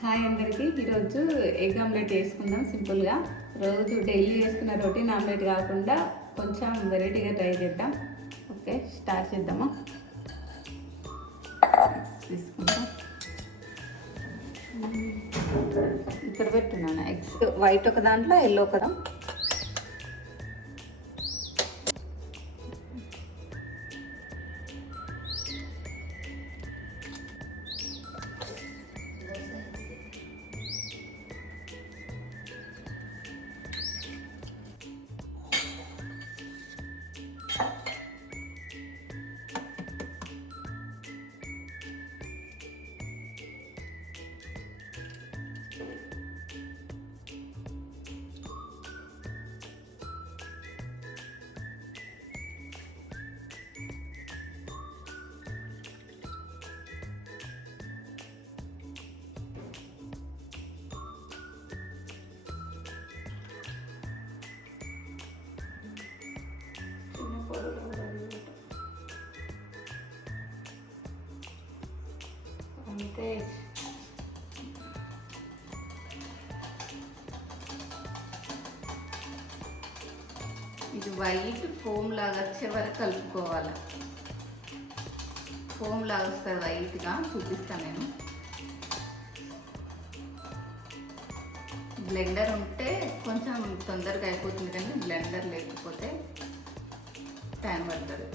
హాయ్ అందరికీ. ఈరోజు egg omelette వేసుకుందాం సింపుల్గా. రోజు డైలీ వేసుకున్న రొటీన్ ఆమ్లెట్ కాకుండా కొంచెం వెరైటీగా ట్రై చేద్దాం. ఓకే, స్టార్ట్ చేద్దామా. తీసుకుందాం. ఇక్కడ పెట్టున్నాను ఎగ్స్, వైట్ ఒక దాంట్లో, ఎల్లో ఒక దాంట్లో. అంతే. ఇది వైట్ ఫోమ్ లాగా వచ్చే వరకు కలుపుకోవాలి. ఫోమ్ లాగా వస్తుంది వైట్గా, చూపిస్తాను నేను. బ్లెండర్ ఉంటే కొంచెం తొందరగా అయిపోతుంది, కానీ బ్లెండర్ లేకపోతే టైం పడుతుంది.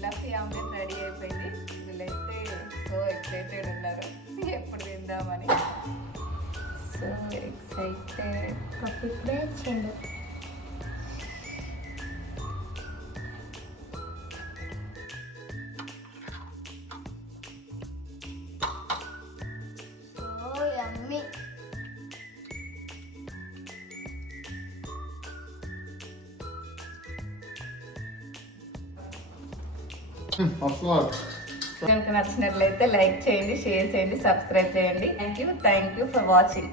ఫ్లఫీ ఆమ్లెట్ రెడీ అయిపోయింది. వీళ్ళైతే సో ఎక్సైటెడ్ ఉన్నారు ఎప్పుడు తిందామని. So excited. ఇప్పుడే వచ్చిండు. So yummy. వస్తున్నారు. కనుక నచ్చినట్లయితే లైక్ చేయండి, షేర్ చేయండి, సబ్స్క్రైబ్ చేయండి. Thank you for watching.